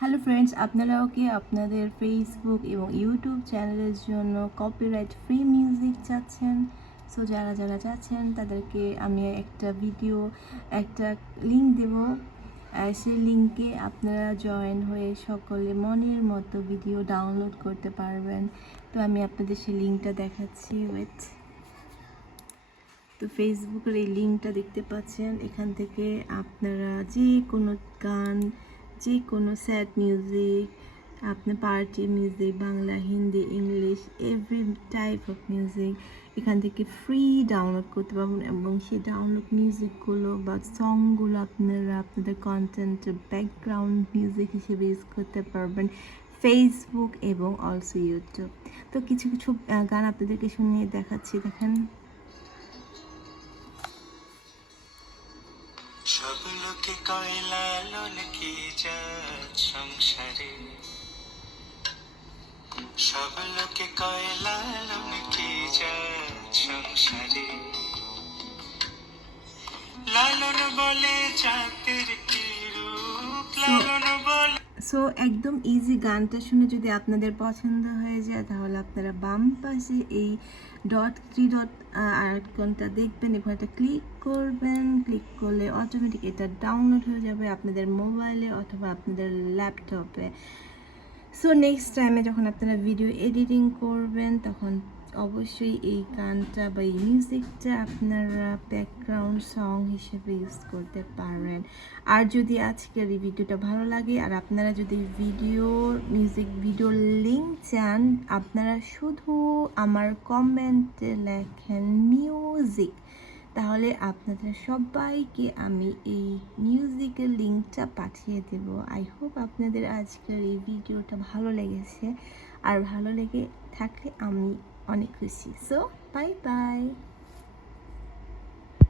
Hello friends, আপনারাও কি আপনাদের ফেসবুক এবং ইউটিউব চ্যানেলের জন্য কপিরাইট ফ্রি মিউজিক চাচ্ছেন? সো যারা যারা চাচ্ছেন তাদেরকে আমি একটা লিঙ্ক দেব। সেই লিঙ্কে আপনারা জয়েন হয়ে সকলে মনের মতো ভিডিও ডাউনলোড করতে পারবেন। তো আমি আপনাদের সেই লিঙ্কটা দেখাচ্ছি। ওয়েট, তো ফেসবুকের এই লিঙ্কটা দেখতে পাচ্ছেন। এখান থেকে আপনারা যে কোনো গান, যে কোনো স্যাড মিউজিক, আপনার party music, Bangla, Hindi, English, every type of music এখান থেকে ফ্রি ডাউনলোড করতে পারবেন এবং সেই ডাউনলোড মিউজিকগুলো বা সংগুলো আপনারা আপনাদের কন্টেন্টের ব্যাকগ্রাউন্ড মিউজিক হিসেবে ইউজ করতে পারবেন ফেসবুক এবং অলসো ইউটিউব। তো কিছু কিছু গান আপনাদেরকে শুনিয়ে দেখাচ্ছি, দেখেন। সব লোকে কয় লালন কি জাত সংসারে, সব লোকে কয় লালন কি জাত সংসারে, লালন বলে জাতের কি রূপ, লালন বলে। সো একদম ইজি গানটা শুনে যদি আপনাদের পছন্দ হয়ে যায় তাহলে আপনারা বাম পাশে এই থ্রি ডট আইকনটা দেখবেন এবং এটা ক্লিক করবেন। ক্লিক করলে অটোমেটিক এটা ডাউনলোড হয়ে যাবে আপনাদের মোবাইলে অথবা আপনাদের ল্যাপটপে। সো নেক্সট টাইমে যখন আপনারা ভিডিও এডিটিং করবেন তখন অবশ্যই এই গানটা বা এই মিউজিকটা আপনারা ব্যাকগ্রাউন্ড সং হিসেবে ইউজ করতে পারেন। আর যদি আজকের এই ভিডিওটা ভালো লাগে আর আপনারা যদি মিউজিক ভিডিও লিঙ্ক চান, আপনারা শুধু আমার কমেন্টে লেখেন মিউজিক, তাহলে আপনাদের সবাইকে আমি এই মিউজিকের লিঙ্কটা পাঠিয়ে দেব। আই হোপ আপনাদের আজকের এই ভিডিওটা ভালো লেগেছে, আর ভালো লেগে থাকলে আমি অনেক খুশি। So bye bye.